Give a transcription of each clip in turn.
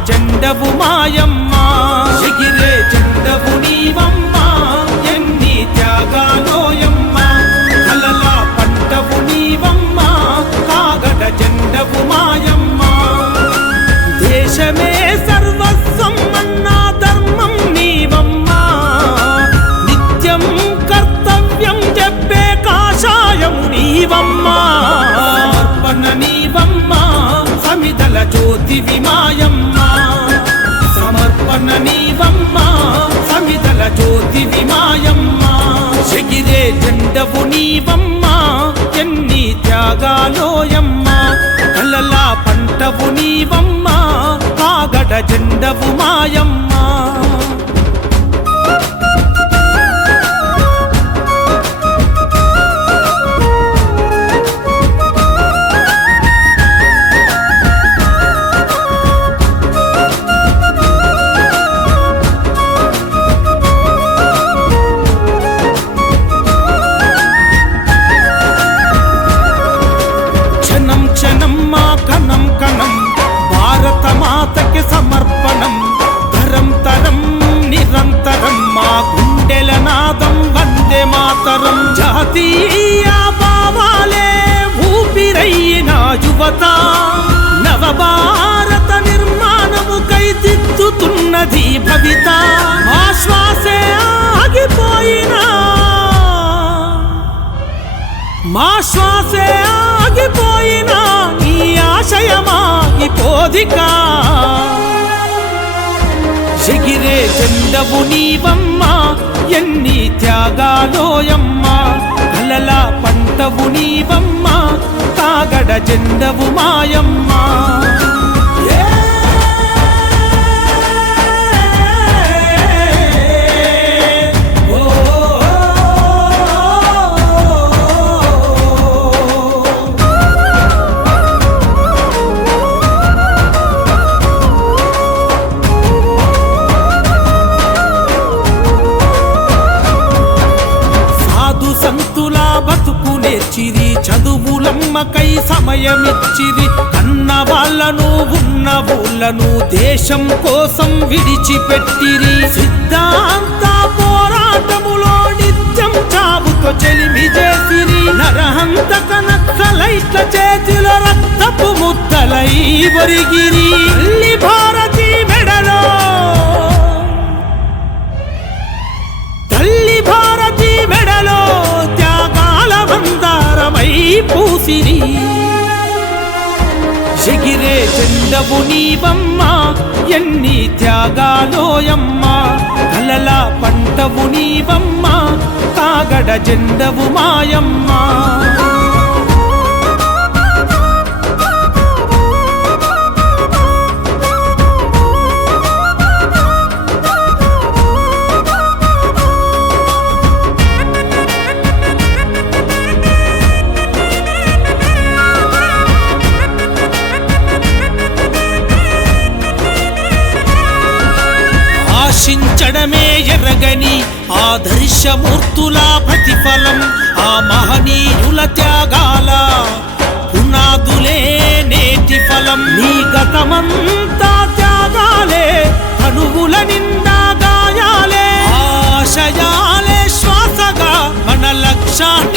జెండవు మాయమ్మ ఎగిరే జెండవు నీవమ్మ ఎన్ని త్యాగాలోయమ్మ కలల పంటవు నీవమ్మ కాగడ జెండవు మాయమ్మ దేశమే సర్వస్వం అన్నా ధర్మం నీవమ్మా నిత్యం కర్తవ్యం చెప్పే కాషాయం నీవమ్మా సమర్పణ నీవమ్మా సమిదల జ్యోతి విమాయమ్మా త్యాగాలోయమ్మా కలలా పంటవు నీవమ్మా. కాగడ జెండవు మాయమ్మ. కణం భారత మాతకి సమర్పణం తరం తరం నిరంతరం మా గుండెల నాదం వందే మాతరం. జాతీయ భావాలే ఊపిరయ్యిన యువత నవభారత నిర్మాణముకై దిద్దుతున్నది భవితా. మా శ్వాసే ఆగిపోయినా నీ ఆశయమాగిపోదికా ఎగిరే జెండవు నీవమ్మా ఎన్ని త్యాగాలోయమ్మా కలల పంటవు నీవమ్మా కాగడ చెందవు మాయమ్మా. నేర్చిరి చదువులమ్మకై సమయమిచ్చిరి. అన్న వాళ్ళను ఉన్న ఊళ్ళను దేశం కోసం విడిచిపెట్టిరి. సిద్ధాంత పోరాటములో నిత్యం చావుతో చెలిమి చేసిరి. నరహంతక నక్సలైట్ల చేతిలో రక్తపు ముద్దలై ఒరిగిరి. పూసిరి ఎగిరే జెండవు నీవమ్మా ఎన్ని త్యాగాలోయమ్మా కలల పంటవు నీవమ్మా కాగడ జెండవు మాయమ్మా. దర్శించడమే ఎరగని ఆదర్శమూర్తుల ప్రతిఫలం ఆ మహనీయుల త్యాగాల పునాదులే నేటి ఫలం. నీ గతమంతా త్యాగాలే తనువుల నిండా గాయాలే ఆశయాలే శ్వాసగా మన లక్ష్యాన్ని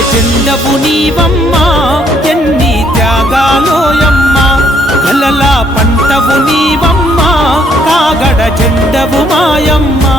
ఎగిరే నీవమ్మా ఎన్ని త్యాగాలోయమ్మా కలలా పంటవు నీవమ్మా కాగడ జెండవు మాయమ్మా.